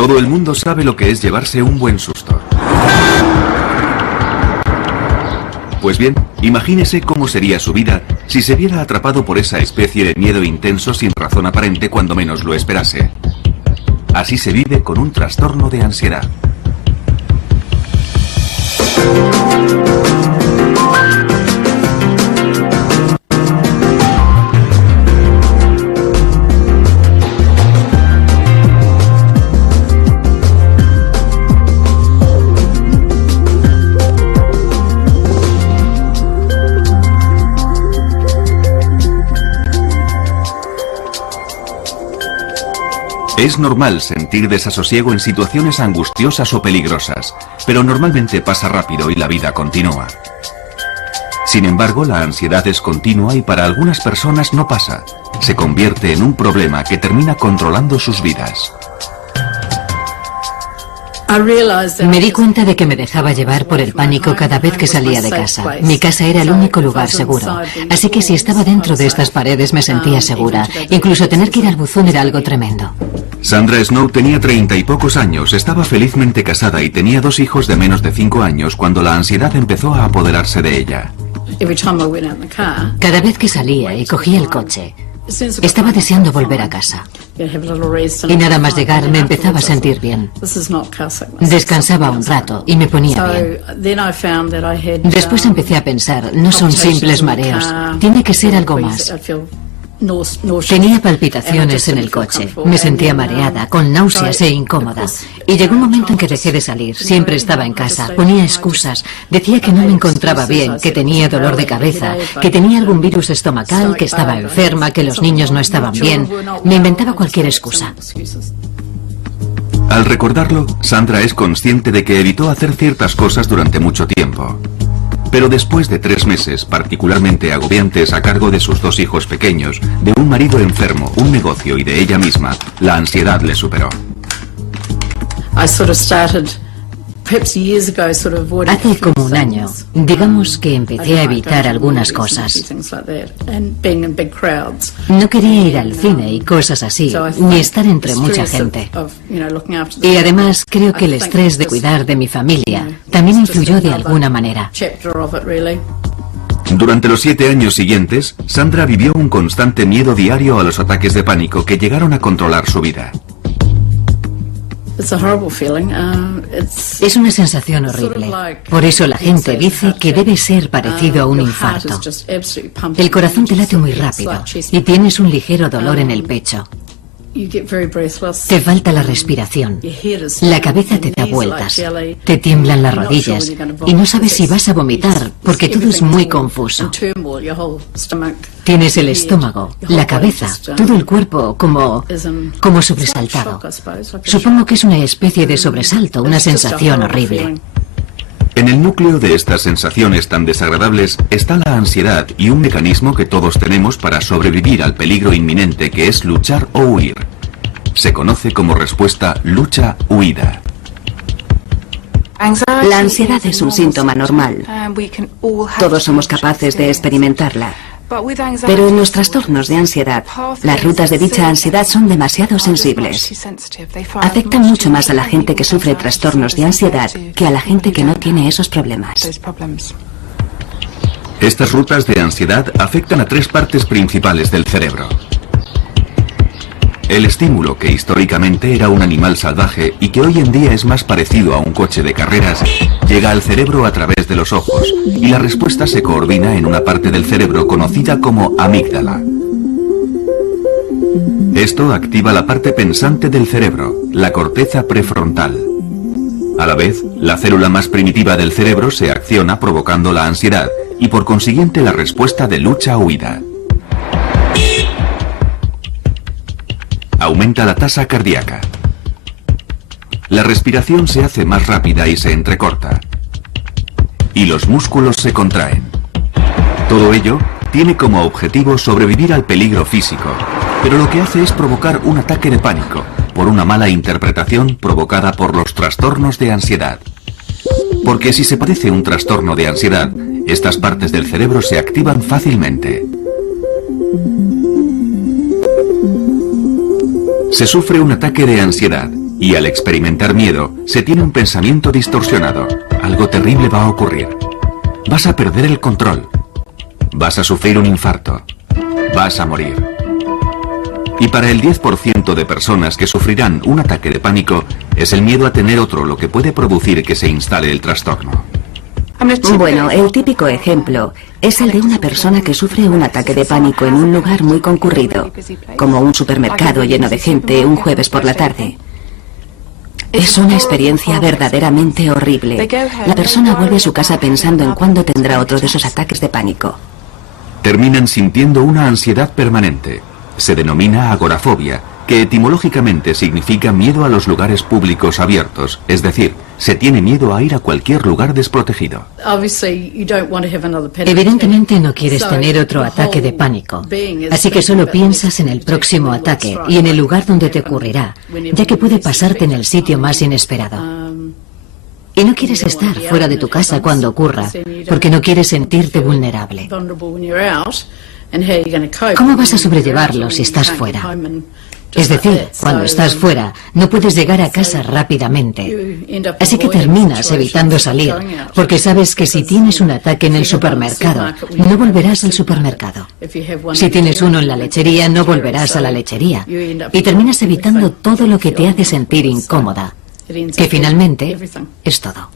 Todo el mundo sabe lo que es llevarse un buen susto. Pues bien, imagínese cómo sería su vida si se viera atrapado por esa especie de miedo intenso sin razón aparente cuando menos lo esperase. Así se vive con un trastorno de ansiedad. Es normal sentir desasosiego en situaciones angustiosas o peligrosas, pero normalmente pasa rápido y la vida continúa. Sin embargo, la ansiedad es continua y para algunas personas no pasa. Se convierte en un problema que termina controlando sus vidas. Me di cuenta de que me dejaba llevar por el pánico cada vez que salía de casa. Mi casa era el único lugar seguro, así que si estaba dentro de estas paredes me sentía segura. Incluso tener que ir al buzón era algo tremendo. Sandra Snow tenía 30 y pocos años, estaba felizmente casada y tenía 2 hijos de menos de 5 años cuando la ansiedad empezó a apoderarse de ella. Cada vez que salía y cogía el coche, estaba deseando volver a casa. Y nada más llegar me empezaba a sentir bien. Descansaba un rato y me ponía bien. Después empecé a pensar, no son simples mareos, tiene que ser algo más. Tenía palpitaciones en el coche, me sentía mareada, con náuseas e incómoda. Y llegó un momento en que dejé de salir, siempre estaba en casa, ponía excusas, decía que no me encontraba bien, que tenía dolor de cabeza, que tenía algún virus estomacal, que estaba enferma, que los niños no estaban bien. Me inventaba cualquier excusa. Al recordarlo, Sandra es consciente de que evitó hacer ciertas cosas durante mucho tiempo. Pero después de 3 meses particularmente agobiantes a cargo de sus 2 hijos pequeños, de un marido enfermo, un negocio y de ella misma, la ansiedad le superó. Hace como un año, digamos que empecé a evitar algunas cosas. No quería ir al cine y cosas así, ni estar entre mucha gente. Y además creo que el estrés de cuidar de mi familia también influyó de alguna manera. Durante los 7 años siguientes, Sandra vivió un constante miedo diario a los ataques de pánico que llegaron a controlar su vida. Es una sensación horrible. Por eso la gente dice que debe ser parecido a un infarto. El corazón te late muy rápido y tienes un ligero dolor en el pecho. Te falta la respiración, la cabeza te da vueltas, te tiemblan las rodillas y no sabes si vas a vomitar porque todo es muy confuso. Tienes el estómago, la cabeza, todo el cuerpo como sobresaltado. Supongo que es una especie de sobresalto, una sensación horrible. En el núcleo de estas sensaciones tan desagradables está la ansiedad y un mecanismo que todos tenemos para sobrevivir al peligro inminente que es luchar o huir. Se conoce como respuesta lucha-huida. La ansiedad es un síntoma normal. Todos somos capaces de experimentarla. Pero en los trastornos de ansiedad, las rutas de dicha ansiedad son demasiado sensibles. Afectan mucho más a la gente que sufre trastornos de ansiedad que a la gente que no tiene esos problemas. Estas rutas de ansiedad afectan a 3 partes principales del cerebro. El estímulo, que históricamente era un animal salvaje y que hoy en día es más parecido a un coche de carreras, llega al cerebro a través de los ojos y la respuesta se coordina en una parte del cerebro conocida como amígdala. Esto activa la parte pensante del cerebro, la corteza prefrontal. A la vez, la célula más primitiva del cerebro se acciona provocando la ansiedad y por consiguiente la respuesta de lucha-huida. Aumenta la tasa cardíaca. La respiración se hace más rápida y se entrecorta. Y los músculos se contraen. Todo ello tiene como objetivo sobrevivir al peligro físico, pero lo que hace es provocar un ataque de pánico por una mala interpretación provocada por los trastornos de ansiedad. Porque si se padece un trastorno de ansiedad, estas partes del cerebro se activan fácilmente. Se sufre un ataque de ansiedad Y al experimentar miedo, se tiene un pensamiento distorsionado. Algo terrible va a ocurrir. Vas a perder el control. Vas a sufrir un infarto. Vas a morir. Y para el 10% de personas que sufrirán un ataque de pánico, es el miedo a tener otro lo que puede producir que se instale el trastorno. Bueno, el típico ejemplo es el de una persona que sufre un ataque de pánico en un lugar muy concurrido, como un supermercado lleno de gente un jueves por la tarde. Es una experiencia verdaderamente horrible. La persona vuelve a su casa pensando en cuándo tendrá otro de esos ataques de pánico. Terminan sintiendo una ansiedad permanente. Se denomina agorafobia, que etimológicamente significa miedo a los lugares públicos abiertos, es decir, se tiene miedo a ir a cualquier lugar desprotegido. Evidentemente no quieres tener otro ataque de pánico, así que solo piensas en el próximo ataque y en el lugar donde te ocurrirá, ya que puede pasarte en el sitio más inesperado. Y no quieres estar fuera de tu casa cuando ocurra, porque no quieres sentirte vulnerable. ¿Cómo vas a sobrellevarlo si estás fuera? Es decir, cuando estás fuera, no puedes llegar a casa rápidamente. Así que terminas evitando salir, porque sabes que si tienes un ataque en el supermercado, no volverás al supermercado. Si tienes uno en la lechería, no volverás a la lechería. Y terminas evitando todo lo que te hace sentir incómoda, que finalmente es todo.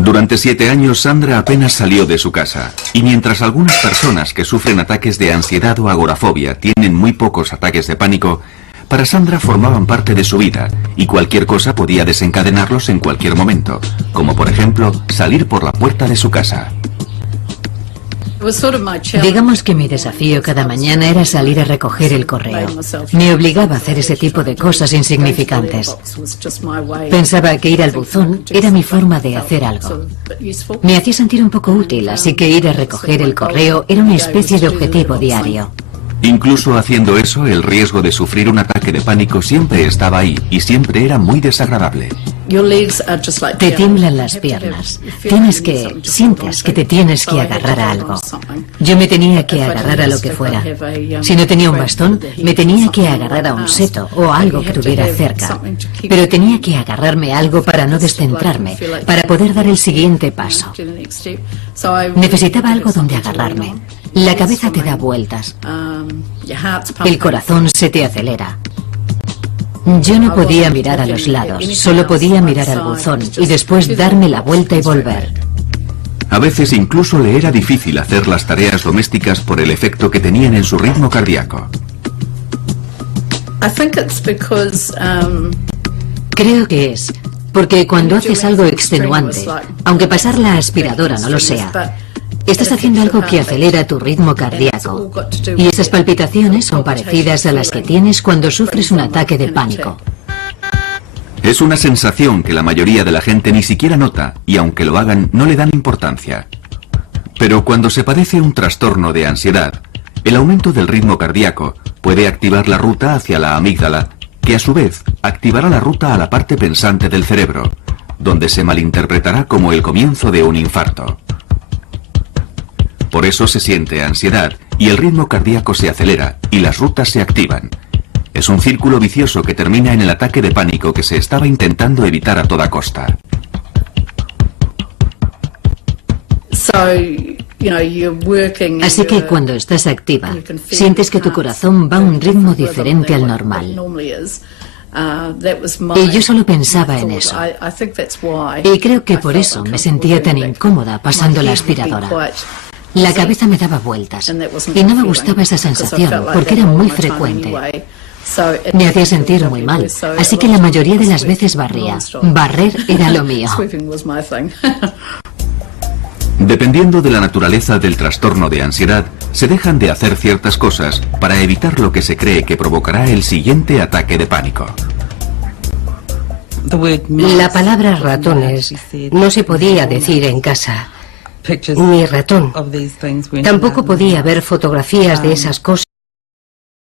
Durante 7 años, Sandra apenas salió de su casa, y mientras algunas personas que sufren ataques de ansiedad o agorafobia tienen muy pocos ataques de pánico, para Sandra formaban parte de su vida, y cualquier cosa podía desencadenarlos en cualquier momento, como por ejemplo, salir por la puerta de su casa. Digamos que mi desafío cada mañana era salir a recoger el correo. Me obligaba a hacer ese tipo de cosas insignificantes. Pensaba que ir al buzón era mi forma de hacer algo. Me hacía sentir un poco útil, así que ir a recoger el correo era una especie de objetivo diario. Incluso haciendo eso, el riesgo de sufrir un ataque de pánico siempre estaba ahí y siempre era muy desagradable. Te tiemblan las piernas. Sientes que te tienes que agarrar a algo. Yo me tenía que agarrar a lo que fuera. Si no tenía un bastón, me tenía que agarrar a un seto o a algo que tuviera cerca. Pero tenía que agarrarme a algo para no descentrarme, para poder dar el siguiente paso. Necesitaba algo donde agarrarme. La cabeza te da vueltas. El corazón se te acelera. Yo no podía mirar a los lados, solo podía mirar al buzón y después darme la vuelta y volver. A veces incluso le era difícil hacer las tareas domésticas por el efecto que tenían en su ritmo cardíaco. Creo que es porque cuando haces algo extenuante, aunque pasar la aspiradora no lo sea, estás haciendo algo que acelera tu ritmo cardíaco. Y esas palpitaciones son parecidas a las que tienes cuando sufres un ataque de pánico. Es una sensación que la mayoría de la gente ni siquiera nota y aunque lo hagan no le dan importancia. Pero cuando se padece un trastorno de ansiedad, el aumento del ritmo cardíaco puede activar la ruta hacia la amígdala, que a su vez activará la ruta a la parte pensante del cerebro, donde se malinterpretará como el comienzo de un infarto. Por eso se siente ansiedad y el ritmo cardíaco se acelera y las rutas se activan. Es un círculo vicioso que termina en el ataque de pánico que se estaba intentando evitar a toda costa. Así que cuando estás activa, sientes que tu corazón va a un ritmo diferente al normal. Y yo solo pensaba en eso. Y creo que por eso me sentía tan incómoda pasando la aspiradora. La cabeza me daba vueltas y no me gustaba esa sensación porque era muy frecuente. Me hacía sentir muy mal, así que la mayoría de las veces barría. Barrer era lo mío. Dependiendo de la naturaleza del trastorno de ansiedad, se dejan de hacer ciertas cosas para evitar lo que se cree que provocará el siguiente ataque de pánico. La palabra ratones no se podía decir en casa. Ni ratón. Tampoco podía haber fotografías de esas cosas